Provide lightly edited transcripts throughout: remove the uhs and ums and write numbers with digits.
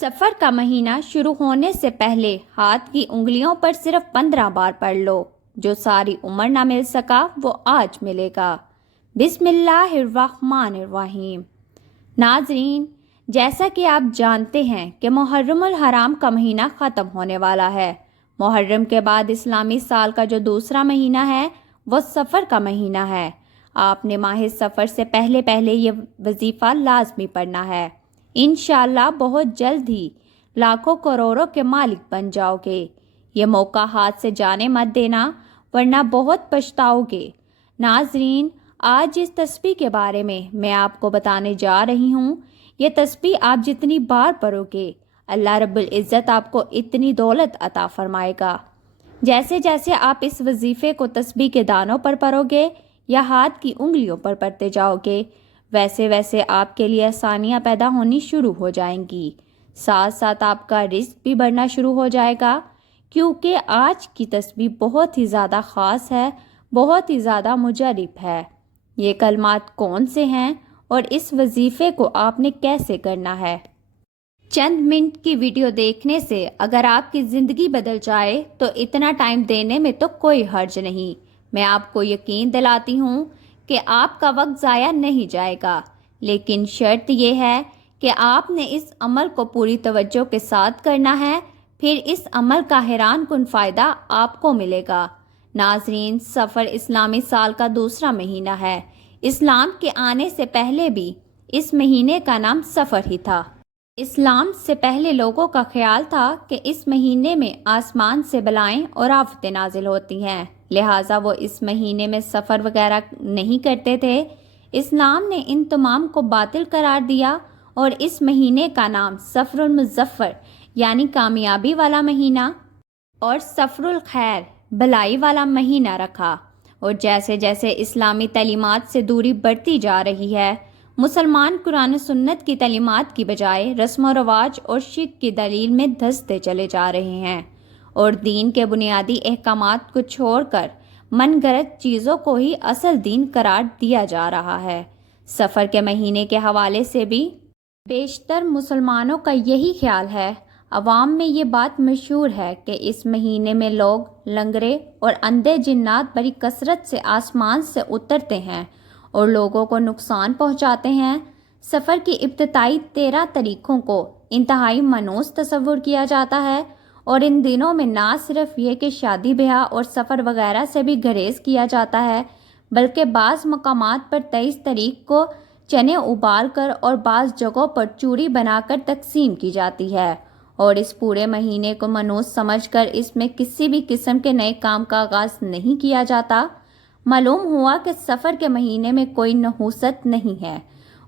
سفر کا مہینہ شروع ہونے سے پہلے ہاتھ کی انگلیوں پر صرف 15 بار پڑھ لو۔ جو ساری عمر نہ مل سکا وہ آج ملے گا۔ بسم اللہ الرحمن الرحیم۔ ناظرین، جیسا کہ آپ جانتے ہیں کہ محرم الحرام کا مہینہ ختم ہونے والا ہے۔ محرم کے بعد اسلامی سال کا جو دوسرا مہینہ ہے وہ سفر کا مہینہ ہے۔ آپ نے ماہ سفر سے پہلے یہ وظیفہ لازمی پڑھنا ہے۔ انشاءاللہ بہت جلد ہی لاکھوں کروڑوں کے مالک بن جاؤ گے۔ یہ موقع ہاتھ سے جانے مت دینا ورنہ بہت پچھتاؤ گے۔ ناظرین، آج اس تسبیح کے بارے میں آپ کو بتانے جا رہی ہوں۔ یہ تسبیح آپ جتنی بار پڑھو گے اللہ رب العزت آپ کو اتنی دولت عطا فرمائے گا۔ جیسے جیسے آپ اس وظیفے کو تسبیح کے دانوں پر پڑھو گے یا ہاتھ کی انگلیوں پر پڑھتے جاؤ گے، ویسے ویسے آپ کے لیے آسانیاں پیدا ہونی شروع ہو جائیں گی۔ ساتھ ساتھ آپ کا رزق بھی بڑھنا شروع ہو جائے گا، کیونکہ آج کی تسبیح بہت ہی زیادہ خاص ہے، بہت ہی زیادہ مجرب ہے۔ یہ کلمات کون سے ہیں اور اس وظیفے کو آپ نے کیسے کرنا ہے؟ چند منٹ کی ویڈیو دیکھنے سے اگر آپ کی زندگی بدل جائے تو اتنا ٹائم دینے میں تو کوئی حرج نہیں۔ میں آپ کو یقین دلاتی ہوں کہ آپ کا وقت ضائع نہیں جائے گا، لیکن شرط یہ ہے کہ آپ نے اس عمل کو پوری توجہ کے ساتھ کرنا ہے، پھر اس عمل کا حیران کن فائدہ آپ کو ملے گا۔ ناظرین، سفر اسلامی سال کا دوسرا مہینہ ہے۔ اسلام کے آنے سے پہلے بھی اس مہینے کا نام سفر ہی تھا۔ اسلام سے پہلے لوگوں کا خیال تھا کہ اس مہینے میں آسمان سے بلائیں اور آفتیں نازل ہوتی ہیں، لہٰذا وہ اس مہینے میں سفر وغیرہ نہیں کرتے تھے۔ اسلام نے ان تمام کو باطل قرار دیا اور اس مہینے کا نام سفر المظفر یعنی کامیابی والا مہینہ اور سفر الخیر بھلائی والا مہینہ رکھا۔ اور جیسے جیسے اسلامی تعلیمات سے دوری بڑھتی جا رہی ہے، مسلمان قرآن و سنت کی تعلیمات کی بجائے رسم و رواج اور شرک کی دلیل میں دھنستے چلے جا رہے ہیں اور دین کے بنیادی احکامات کو چھوڑ کر من گھڑت چیزوں کو ہی اصل دین قرار دیا جا رہا ہے۔ سفر کے مہینے کے حوالے سے بھی بیشتر مسلمانوں کا یہی خیال ہے۔ عوام میں یہ بات مشہور ہے کہ اس مہینے میں لوگ لنگڑے اور اندھے جنات بڑی کثرت سے آسمان سے اترتے ہیں اور لوگوں کو نقصان پہنچاتے ہیں۔ سفر کی ابتدائی 13 طریقوں کو انتہائی منحوس تصور کیا جاتا ہے اور ان دنوں میں نہ صرف یہ کہ شادی بیاہ اور سفر وغیرہ سے بھی گریز کیا جاتا ہے، بلکہ بعض مقامات پر 23 تاریخ کو چنے ابال کر اور بعض جگہوں پر چوری بنا کر تقسیم کی جاتی ہے اور اس پورے مہینے کو منحوس سمجھ کر اس میں کسی بھی قسم کے نئے کام کا آغاز نہیں کیا جاتا۔ معلوم ہوا کہ سفر کے مہینے میں کوئی نحوست نہیں ہے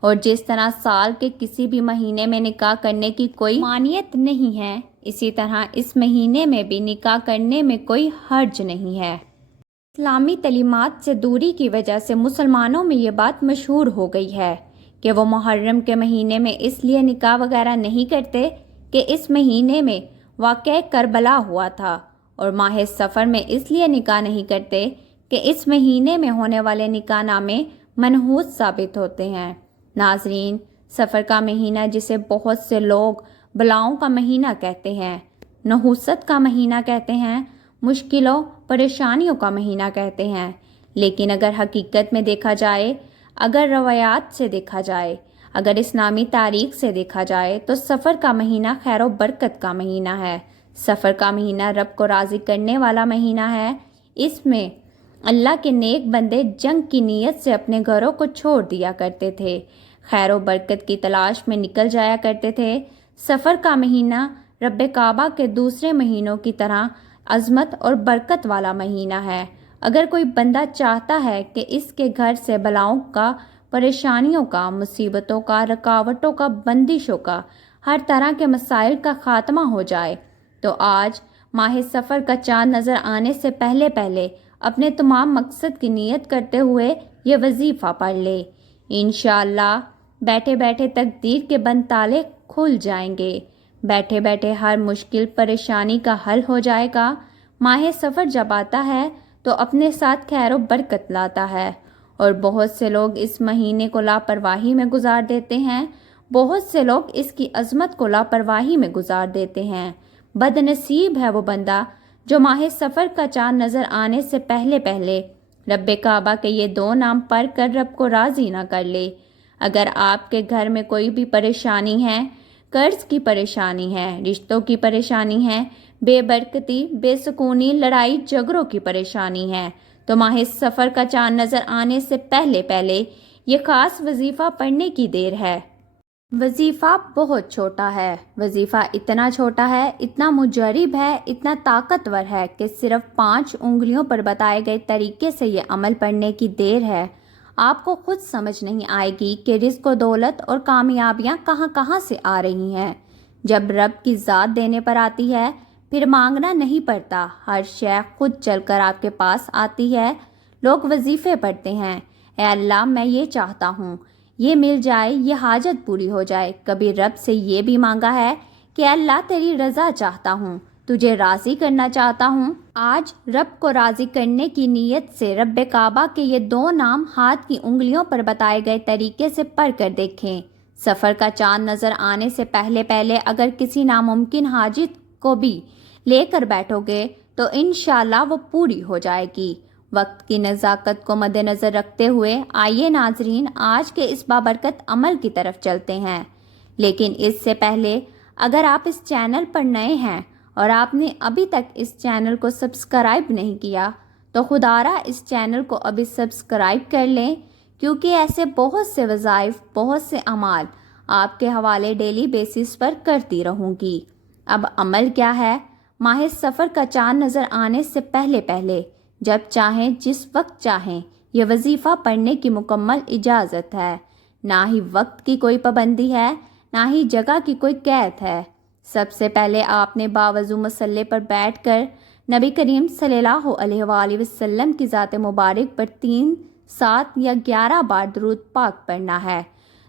اور جس طرح سال کے کسی بھی مہینے میں نکاح کرنے کی کوئی مانعت نہیں ہے، اسی طرح اس مہینے میں بھی نکاح کرنے میں کوئی حرج نہیں ہے۔ اسلامی تعلیمات سے دوری کی وجہ سے مسلمانوں میں یہ بات مشہور ہو گئی ہے کہ وہ محرم کے مہینے میں اس لیے نکاح وغیرہ نہیں کرتے کہ اس مہینے میں واقعہ کربلا ہوا تھا، اور ماہ سفر میں اس لیے نکاح نہیں کرتے کہ اس مہینے میں ہونے والے نکاح نامے منحوس ثابت ہوتے ہیں۔ ناظرین، سفر کا مہینہ جسے بہت سے لوگ بلاؤں کا مہینہ کہتے ہیں، نحوست کا مہینہ کہتے ہیں، مشکلوں پریشانیوں کا مہینہ کہتے ہیں، لیکن اگر حقیقت میں دیکھا جائے، اگر روایات سے دیکھا جائے، اگر اسلامی تاریخ سے دیکھا جائے تو سفر کا مہینہ خیر و برکت کا مہینہ ہے۔ سفر کا مہینہ رب کو راضی کرنے والا مہینہ ہے۔ اس میں اللہ کے نیک بندے جنگ کی نیت سے اپنے گھروں کو چھوڑ دیا کرتے تھے، خیر و برکت کی تلاش میں نکل جایا کرتے تھے۔ سفر کا مہینہ رب کعبہ کے دوسرے مہینوں کی طرح عظمت اور برکت والا مہینہ ہے۔ اگر کوئی بندہ چاہتا ہے کہ اس کے گھر سے بلاؤں کا، پریشانیوں کا، مصیبتوں کا، رکاوٹوں کا، بندشوں کا، ہر طرح کے مسائل کا خاتمہ ہو جائے تو آج ماہ سفر کا چاند نظر آنے سے پہلے اپنے تمام مقصد کی نیت کرتے ہوئے یہ وظیفہ پڑھ لے۔ انشاءاللہ بیٹھے بیٹھے تقدیر کے بند تالے کھل جائیں گے، بیٹھے بیٹھے ہر مشکل پریشانی کا حل ہو جائے گا۔ ماہ سفر جب آتا ہے تو اپنے ساتھ خیر و برکت لاتا ہے اور بہت سے لوگ اس مہینے کو لاپرواہی میں گزار دیتے ہیں۔ بہت سے لوگ اس کی عظمت کو لاپرواہی میں گزار دیتے ہیں۔ بد نصیب ہے وہ بندہ جو ماہ سفر کا چاند نظر آنے سے پہلے پہلے رب کعبہ کے یہ 2 نام پڑھ کر رب کو راضی نہ کر لے۔ اگر آپ کے گھر میں کوئی بھی پریشانی ہے، قرض کی پریشانی ہے، رشتوں کی پریشانی ہے، بے برکتی، بے سکونی، لڑائی جھگڑوں کی پریشانی ہے، تو ماہ سفر کا چاند نظر آنے سے پہلے پہلے یہ خاص وظیفہ پڑھنے کی دیر ہے۔ وظیفہ بہت چھوٹا ہے، وظیفہ اتنا چھوٹا ہے، اتنا مجرب ہے، اتنا طاقتور ہے کہ صرف 5 انگلیوں پر بتائے گئے طریقے سے یہ عمل پڑھنے کی دیر ہے۔ آپ کو خود سمجھ نہیں آئے گی کہ رزق و دولت اور کامیابیاں کہاں کہاں سے آ رہی ہیں۔ جب رب کی ذات دینے پر آتی ہے پھر مانگنا نہیں پڑتا، ہر شے خود چل کر آپ کے پاس آتی ہے۔ لوگ وظیفے پڑھتے ہیں، اے اللہ میں یہ چاہتا ہوں، یہ مل جائے، یہ حاجت پوری ہو جائے۔ کبھی رب سے یہ بھی مانگا ہے کہ اللہ تیری رضا چاہتا ہوں، تجھے راضی کرنا چاہتا ہوں۔ آج رب کو راضی کرنے کی نیت سے رب کعبہ کے یہ 2 نام ہاتھ کی انگلیوں پر بتائے گئے طریقے سے پڑھ کر دیکھیں۔ سفر کا چاند نظر آنے سے پہلے پہلے اگر کسی ناممکن حاجت کو بھی لے کر بیٹھو گے تو انشاءاللہ وہ پوری ہو جائے گی۔ وقت کی نزاکت کو مد نظر رکھتے ہوئے آئیے ناظرین آج کے اس بابرکت عمل کی طرف چلتے ہیں، لیکن اس سے پہلے اگر آپ اس چینل پر نئے ہیں اور آپ نے ابھی تک اس چینل کو سبسکرائب نہیں کیا تو خدارا اس چینل کو ابھی سبسکرائب کر لیں، کیونکہ ایسے بہت سے وظائف، بہت سے اعمال آپ کے حوالے ڈیلی بیسس پر کرتی رہوں گی۔ اب عمل کیا ہے؟ ماہ سفر کا چاند نظر آنے سے پہلے پہلے جب چاہیں، جس وقت چاہیں، یہ وظیفہ پڑھنے کی مکمل اجازت ہے۔ نہ ہی وقت کی کوئی پابندی ہے، نہ ہی جگہ کی کوئی قید ہے۔ سب سے پہلے آپ نے باوضو مصلی پر بیٹھ کر نبی کریم صلی اللہ علیہ وآلہ وسلم کی ذات مبارک پر 3، 7 یا 11 بار درود پاک پڑھنا ہے۔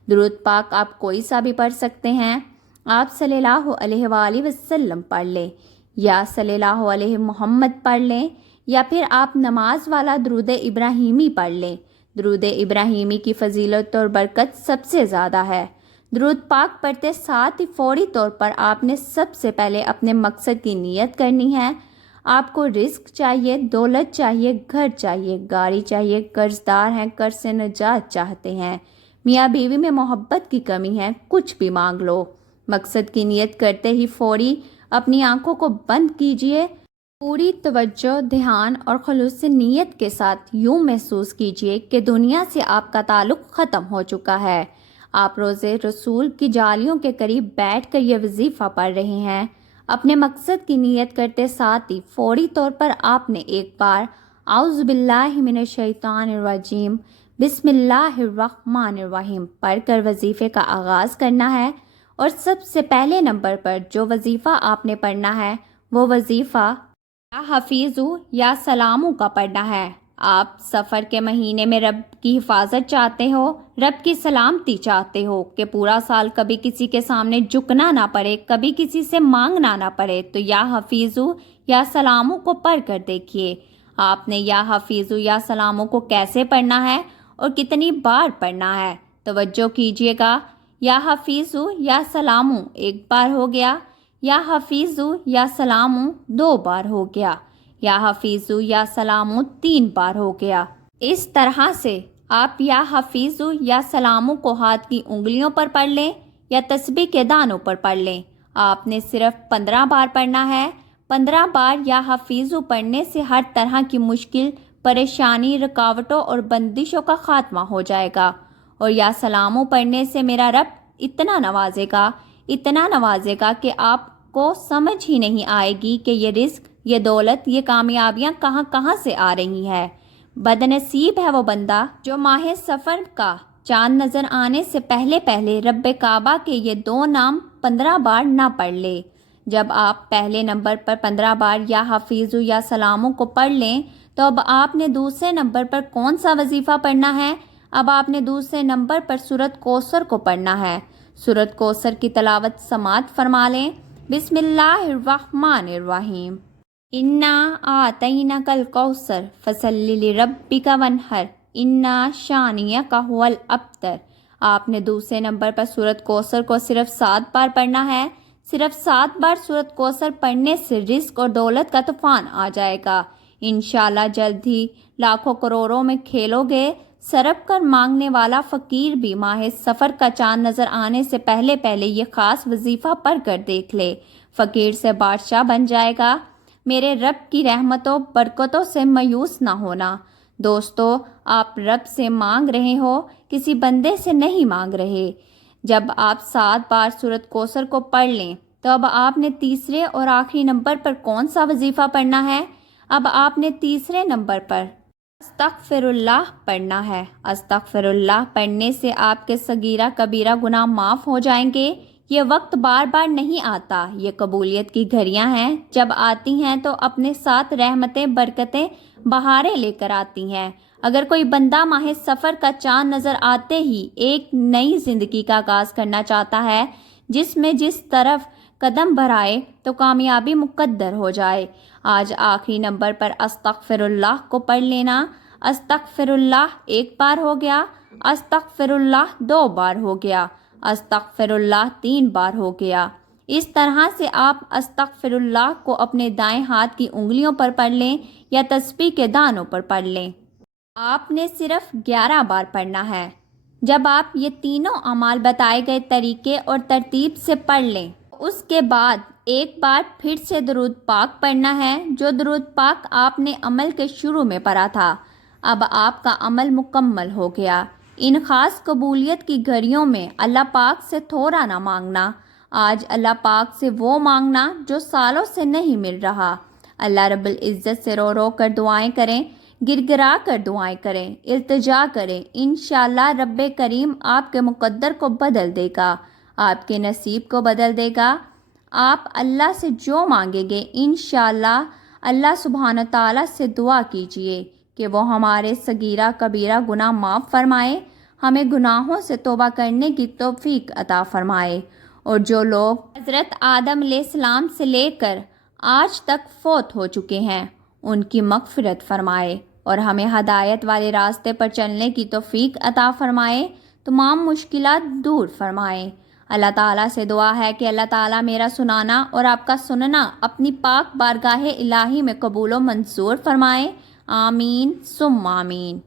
درود پاک آپ کوئی سا بھی پڑھ سکتے ہیں۔ آپ صلی اللہ علیہ وآلہ وسلم پڑھ لیں، یا صلی اللہ علیہ محمد پڑھ لیں، یا پھر آپ نماز والا درود ابراہیمی پڑھ لیں۔ درود ابراہیمی کی فضیلت اور برکت سب سے زیادہ ہے۔ درود پاک پڑھتے ساتھ ہی فوری طور پر آپ نے سب سے پہلے اپنے مقصد کی نیت کرنی ہے۔ آپ کو رزق چاہیے، دولت چاہیے، گھر چاہیے، گاڑی چاہیے، قرض دار ہیں، قرض سے نجات چاہتے ہیں، میاں بیوی میں محبت کی کمی ہے، کچھ بھی مانگ لو۔ مقصد کی نیت کرتے ہی فوری اپنی آنکھوں کو بند کیجئے، پوری توجہ، دھیان اور خلوص سے نیت کے ساتھ یوں محسوس کیجئے کہ دنیا سے آپ کا تعلق ختم ہو چکا ہے۔ آپ روزے رسول کی جالیوں کے قریب بیٹھ کر یہ وظیفہ پڑھ رہے ہیں۔ اپنے مقصد کی نیت کرتے ساتھ ہی فوری طور پر آپ نے ایک بار اعوذ باللہ من الشیطان الرجیم بسم اللہ الرحمن الرحیم پڑھ کر وظیفے کا آغاز کرنا ہے، اور سب سے پہلے نمبر پر جو وظیفہ آپ نے پڑھنا ہے وہ وظیفہ یا حفیظو یا سلامو کا پڑھنا ہے۔ آپ سفر کے مہینے میں رب کی حفاظت چاہتے ہو، رب کی سلامتی چاہتے ہو کہ پورا سال کبھی کسی کے سامنے جھکنا نہ پڑے، کبھی کسی سے مانگنا نہ پڑے، تو یا حفیظو یا سلامو کو پڑھ کر دیکھیے۔ آپ نے یا حفیظو یا سلامو کو کیسے پڑھنا ہے اور کتنی بار پڑھنا ہے؟ توجہ کیجیے گا۔ یا حفیظو یا سلامو 1 بار ہو گیا، یا حفیظو یا سلامو 2 بار ہو گیا، یا حفیظو یا سلامو 3 بار ہو گیا۔ اس طرح سے آپ یا حفیظو یا سلامو کو ہاتھ کی انگلیوں پر پڑھ لیں یا تسبیح کے دانوں پر پڑھ لیں۔ آپ نے صرف 15 بار پڑھنا ہے۔ 15 بار یا حفیظو پڑھنے سے ہر طرح کی مشکل، پریشانی، رکاوٹوں اور بندشوں کا خاتمہ ہو جائے گا، اور یا سلامو پڑھنے سے میرا رب اتنا نوازے گا کہ آپ کو سمجھ ہی نہیں آئے گی کہ یہ رزق، یہ دولت، یہ کامیابیاں کہاں کہاں سے آ رہی ہیں۔ بد نصیب ہے وہ بندہ جو ماہ سفر کا چاند نظر آنے سے پہلے پہلے رب کعبہ کے یہ 2 نام 15 بار نہ پڑھ لے۔ جب آپ پہلے نمبر پر 15 بار یا حفیظو یا سلامو کو پڑھ لیں تو اب آپ نے دوسرے نمبر پر کون سا وظیفہ پڑھنا ہے؟ اب آپ نے دوسرے نمبر پر سورۃ کوثر کو پڑھنا ہے۔ سورۃ کوثر کی تلاوت سماعت فرما لیں۔ بسم اللہ الرحمن الرحیم۔ انا اعطیناک الکوثر فصلی لربک وانحر انا شانئک ھو الابتر۔ آپ نے دوسرے نمبر پر سورۃ کوثر کو صرف 7 بار پڑھنا ہے۔ صرف 7 بار سورۃ کوثر پڑھنے سے رزق اور دولت کا طوفان آ جائے گا۔ انشاءاللہ جلد ہی لاکھوں کروڑوں میں کھیلو گے۔ سرب کر مانگنے والا فقیر بھی ماہ سفر کا چاند نظر آنے سے پہلے یہ خاص وظیفہ پڑھ کر دیکھ لے، فقیر سے بادشاہ بن جائے گا۔ میرے رب کی رحمتوں برکتوں سے مایوس نہ ہونا۔ دوستو، آپ رب سے مانگ رہے ہو، کسی بندے سے نہیں مانگ رہے۔ جب آپ 7 بار سورۃ کوثر کو پڑھ لیں تو اب آپ نے تیسرے اور آخری نمبر پر کون سا وظیفہ پڑھنا ہے؟ اب آپ نے تیسرے نمبر پر استغفر اللہ پڑھنا ہے۔ استغفر اللہ پڑھنے سے آپ کے صغیرہ کبیرہ گناہ معاف ہو جائیں گے۔ یہ وقت بار بار نہیں آتا، یہ قبولیت کی گھڑیاں ہیں۔ جب آتی ہیں تو اپنے ساتھ رحمتیں، برکتیں، بہاریں لے کر آتی ہیں۔ اگر کوئی بندہ ماہ سفر کا چاند نظر آتے ہی ایک نئی زندگی کا آغاز کرنا چاہتا ہے، جس میں جس طرف قدم بڑھائے تو کامیابی مقدر ہو جائے، آج آخری نمبر پر استغفر اللہ کو پڑھ لینا۔ استغفر اللہ 1 بار ہو گیا، استغفر اللہ 2 بار ہو گیا، استغفر اللہ 3 بار ہو گیا۔ اس طرح سے آپ استغفر اللہ کو اپنے دائیں ہاتھ کی انگلیوں پر پڑھ لیں یا تسبیح کے دانوں پر پڑھ لیں۔ آپ نے صرف 11 بار پڑھنا ہے۔ جب آپ یہ تینوں اعمال بتائے گئے طریقے اور ترتیب سے پڑھ لیں، اس کے بعد 1 بار پھر سے درود پاک پڑھنا ہے، جو درود پاک آپ نے عمل کے شروع میں پڑھا تھا۔ اب آپ کا عمل مکمل ہو گیا۔ ان خاص قبولیت کی گھڑیوں میں اللہ پاک سے تھوڑا نہ مانگنا، آج اللہ پاک سے وہ مانگنا جو سالوں سے نہیں مل رہا۔ اللہ رب العزت سے رو رو کر دعائیں کریں، گر گرا کر دعائیں کریں، التجا کریں۔ انشاءاللہ رب کریم آپ کے مقدر کو بدل دے گا، آپ کے نصیب کو بدل دے گا۔ آپ اللہ سے جو مانگیں گے، انشاءاللہ اللہ سبحانہ تعالیٰ سے دعا کیجئے کہ وہ ہمارے صغیرہ کبیرہ گناہ معاف فرمائے، ہمیں گناہوں سے توبہ کرنے کی توفیق عطا فرمائے، اور جو لوگ حضرت آدم علیہ السلام سے لے کر آج تک فوت ہو چکے ہیں، ان کی مغفرت فرمائے اور ہمیں ہدایت والے راستے پر چلنے کی توفیق عطا فرمائے، تمام مشکلات دور فرمائے۔ اللہ تعالیٰ سے دعا ہے کہ اللہ تعالیٰ میرا سنانا اور آپ کا سننا اپنی پاک بارگاہ الہی میں قبول و منظور فرمائے۔ آمین ثم آمین۔